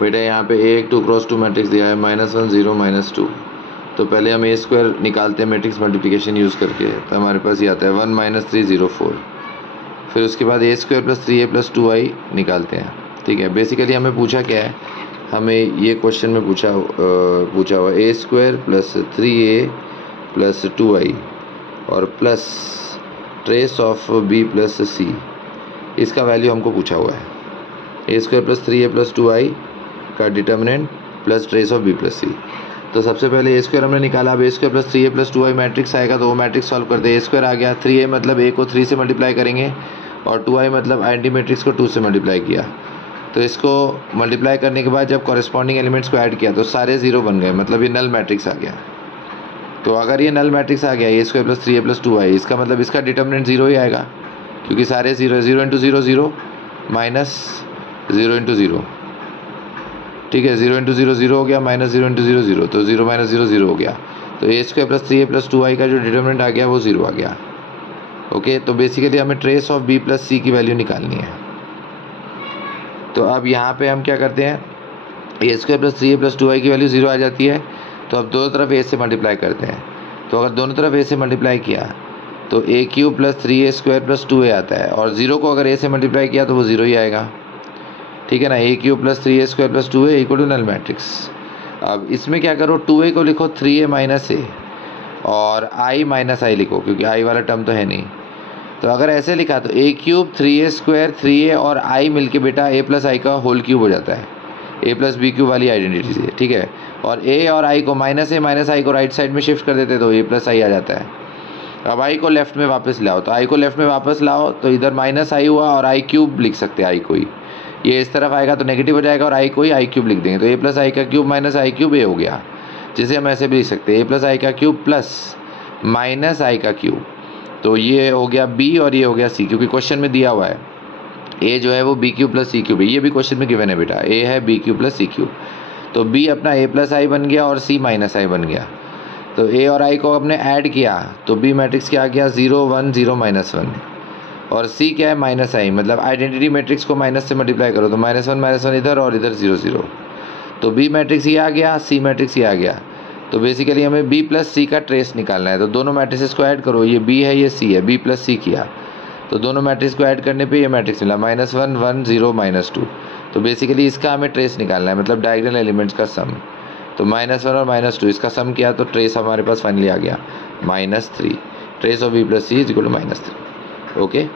बेटा यहाँ पे A 2 क्रॉस 2 मैट्रिक्स दिया है, -1 0 -2। तो पहले हम A स्क्वायर निकालते हैं मैट्रिक्स मल्टीप्लिकेशन यूज़ करके, तो हमारे पास ये आता है 1 - 3 0 4। फिर उसके बाद A square plus 3A plus 2I निकालते हैं। ठीक है, बेसिकली हमें पूछा क्या है, हमें ये क्वेश्चन में पूछा हुआ A square plus 3A plus 2I और plus trace of B plus C, इसका वैल्यू हमको पूछा हुआ है। A square plus 3A plus 2I का determinant plus trace of B plus C। तो सबसे पहले A स्क्वायर हमने निकाला। अब A square plus 3A plus 2I matrix आएगा तो वो मैट्रिक्स सॉल्व करते। A स्क्वायर आ गया, 3A मतलब A को 3 से मल्टीप्लाई करेंगे और 2I मतलब आइडेंटिटी मैट्रिक्स को 2 से मल्टीप्लाई किया। तो इसको मल्टीप्लाई करने के बाद जब कॉरेस्पॉन्डिंग एलिमेंट्स को ऐड किया तो सारे ज़ीरो बन गए, मतलब ये नल मैट्रिक्स आ गया। तो अगर ये नल मैट्रिक्स आ गया A square plus 3A plus 2I, इसका मतलब इसका डिटर्मिनेंट ज़ीरो ही आएगा, क्योंकि सारे ज़ीरो, 0 × 0 0 माइनस 0 × 0। ठीक है, 0 × 0 0 हो गया, माइनस 0 × 0 0, तो 0 - 0 0 हो गया। तो A square plus 3A plus 2I का जो डिटर्मिनेंट आ गया वो 0 आ गया। ओके, तो बेसिकली हमें trace of B plus C की वैल्यू निकालनी है। तो अब यहाँ पे हम क्या करते हैं, A square plus 3A plus 2I की वैल्यू 0 आ जाती है, तो अब दोनों तरफ A से मल्टीप्लाई करते हैं। तो अगर दोनों तरफ A से मल्टीप्लाई किया तो A³ plus 3A square plus 2A आता है, और 0 को अगर A से मल्टीप्लाई किया तो वो 0 ही आएगा। ठीक है ना, A³ plus 3A square plus 2A equal to null matrix. अब इसमें क्या करो, 2A को लिखो 3A माइनस A और I माइनस I लिखो, क्योंकि I वाला टर्म तो है नहीं। तो अगर ऐसे लिखा तो A³ 3A स्क्वायर 3A और I मिलके बेटा A प्लस I का होल क्यूब हो जाता है, A प्लस B³ वाली आइडेंटिटी से। ठीक है, और A और I को माइनस A माइनस I को राइट साइड में शिफ्ट कर देते तो A प्लस I आ जाता है। अब I को लेफ्ट में वापस लाओ, तो I को लेफ्ट में वापस लाओ तो इधर माइनस I हुआ और I³ लिख सकते हैं I को ही। ये इस तरफ आएगा तो नेगेटिव हो जाएगा और I को ही I³ लिख देंगे, तो A प्लस I का क्यूब माइनस I³ A हो गया, जिसे हम ऐसे भी लिख सकते हैं A प्लस I का क्यूब प्लस माइनस I का क्यूब। तो ये हो गया B और ये हो गया C, क्योंकि क्वेश्चन में दिया हुआ है A जो है वो B³ प्लस C³ है, ये भी क्वेश्चन में गिवन है बेटा, A है B³ प्लस C³। तो B अपना A प्लस I बन गया और C माइनस I बन गया। तो A और I को आपने ऐड किया तो B मैट्रिक्स क्या आ गया, 0 1 0 -1, और C क्या है, माइनस I, मतलब आइडेंटिटी मैट्रिक्स को माइनस से मल्टीप्लाई करो तो -1 इधर और इधर 0 0। तो B मैट्रिक्स ये आ गया, C मैट्रिक्स ये आ गया। तो बेसिकली हमें B प्लस C का ट्रेस निकालना है। तो दोनों मैट्रिक्स को ऐड करो, ये B है ये C है, B प्लस C किया तो दोनों मैट्रिक्स को ऐड करने पे ये मैट्रिक्स मिला -1 1 0 -2। तो बेसिकली इसका हमें ट्रेस निकालना है, मतलब डायगोनल एलिमेंट्स का सम। तो -1 और -2 इसका सम किया तो ट्रेस हमारे पास फाइनली आ गया -3। Trace of B plus C is equal to -3। Okay.